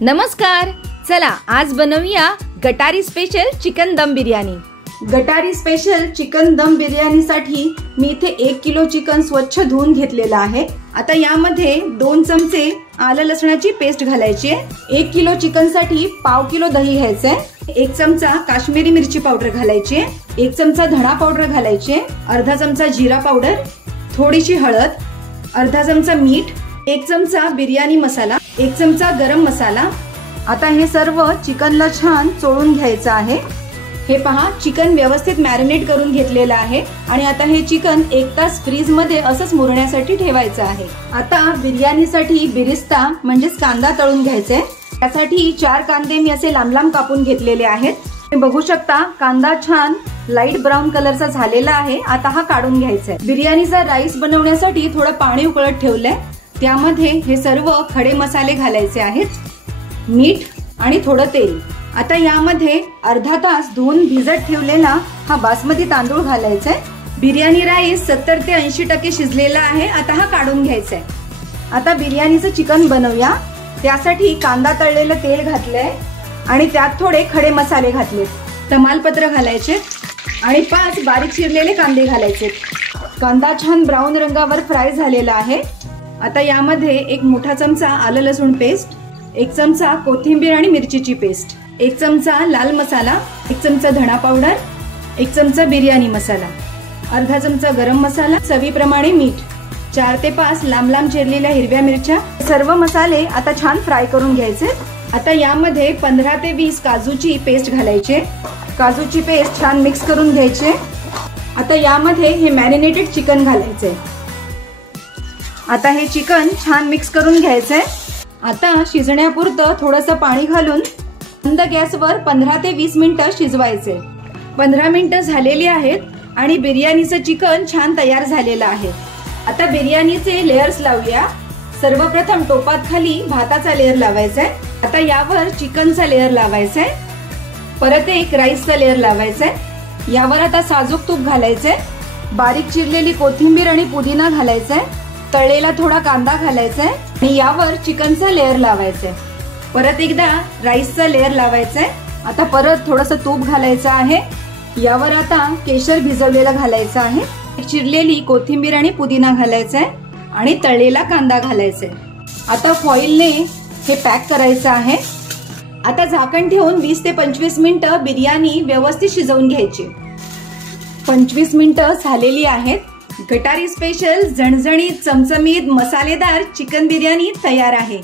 नमस्कार, चला आज बनवूया गटारी स्पेशल चिकन दम बिर्याणी। गटारी स्पेशल चिकन दम बिर्याणीसाठी मी इथे 1 किलो चिकन स्वच्छ धुवून घेतलेलं आहे। आता यामध्ये 2 चमचे आलं लसणाची पेस्ट घालायची आहे। 1 किलो चिकन साठी पाव किलो दही घ्यायचंय। 1 चमचा काश्मीरी मिरची पावडर घालायची आहे। 1 चमचा धणा पावडर घालायची आहे। अर्धा चमचा जिरा पावडर, थोडीशी हळद, अर्धा चमचा मीठ, 1 चमचा बिर्याणी मसाला, 1 चमचा गरम मसाला। आता हे सर्व चिकनला छान चोळून घ्यायचं आहे। हे पहा, चिकन व्यवस्थित मॅरिनेट करून घेतलेलं आहे आणि आता हे चिकन 1 तास फ्रीज मध्ये असंच मुरण्यासाठी ठेवायचं आहे। आता बिर्याणीसाठी बिरिस्ता म्हणजेच कांदा तळून घ्यायचे। त्यासाठी 4 कांदे मी असे लांब लांब कापून घेतलेले आहेत। तुम्ही बघू शकता कांदा छान लाईट ब्राऊन कलरचा झालेला आहे। आता हा काढून घ्यायचा आहे। बिर्याणीचा राईस बनवण्यासाठी थोडं पाणी उकळत ठेवलंय। त्यामध्ये हे सर्व खडे मसाले घालायचे आहेत, मीठ आणि थोडं तेल। आता यामध्ये अर्धा तास धुवून भिजत ठेवलेला हा बासमती तांदूळ घालायचा आहे। बिर्याणी राईस 70 ते 80% शिजलेला आहे। आता हा काढून घ्यायचा आहे। आता बिर्याणीचं चिकन बनवूया। त्यासाठी कांदा तळलेलं तेल घातलंय आणि त्यात थोडे खडे मसाले घातले, तमालपत्र घालायचे आणि 5 बारीक चिरलेले कांदे घालायचे। कांदा छान ब्राऊन रंगावर फ्राय झालेला आहे। आता यामध्ये 1 मोठा चमचा आलं लसूण पेस्ट, 1 चमचा कोथिंबीर आणि मिरचीची पेस्ट, 1 चमचा लाल मसाला, 1 चमचा धणा पावडर, 1 चमचा बिर्याणी मसाला, अर्धा चमचा गरम मसाला, चवीप्रमाणे मीठ, 4 ते 5 लांब लांब चिरलेल्या हिरव्या मिरच्या। सर्व मसाले आता छान फ्राय करून घ्यायचे। आता यामध्ये 15 ते 20 काजूची पेस्ट घालायची। काजूची पेस्ट छान मिक्स करून घ्यायची। आता यामध्ये हे मॅरिनेटेड चिकन घालायचे। आता हे चिकन छान मिक्स करून घ्यायचंय। आता शिजण्यापुरतं थोडंसं पाणी घालून मंद गॅसवर 15 ते 20 मिनिटं शिजवायचे। 15 मिनिटं झालेली आहेत आणि बिर्याणीचं चिकन छान तयार झालेलं आहे। आता बिर्याणीचे लेयर्स लावूया। सर्वप्रथम टोपात खाली भाताचा लेयर लावायचा आहे। आता यावर चिकनचा लेयर लावायचा आहे। परत एक राईसचा लेयर लावायचा आहे। यावर आता साजूक तूप घालायचंय, बारीक चिरलेली कोथिंबीर आणि पुदिना घालायचाय, तळलेला थोडा कांदा घालायचाय आणि यावर चिकनचा लेयर लावायचाय। परत एकदा राईसचा लेयर लावायचाय। आता परत थोडंसं तूप घालायचं आहे। यावर आता केशर भिजवलेलं घालायचं आहे, चिरलेली कोथिंबीर आणि पुदिना घालायचाय आणि तळलेला कांदा घालायचाय। आता फॉइलने हे पॅक करायचं आहे। आता झाकण ठेवून 20 ते 25 मिनिटं बिर्याणी व्यवस्थित शिजवून घ्यायची। 25 मिनिटं झालेली आहेत। गटारी स्पेशल झणझणीत चमचमीत मसालेदार चिकन बिर्याणी तयार आहे।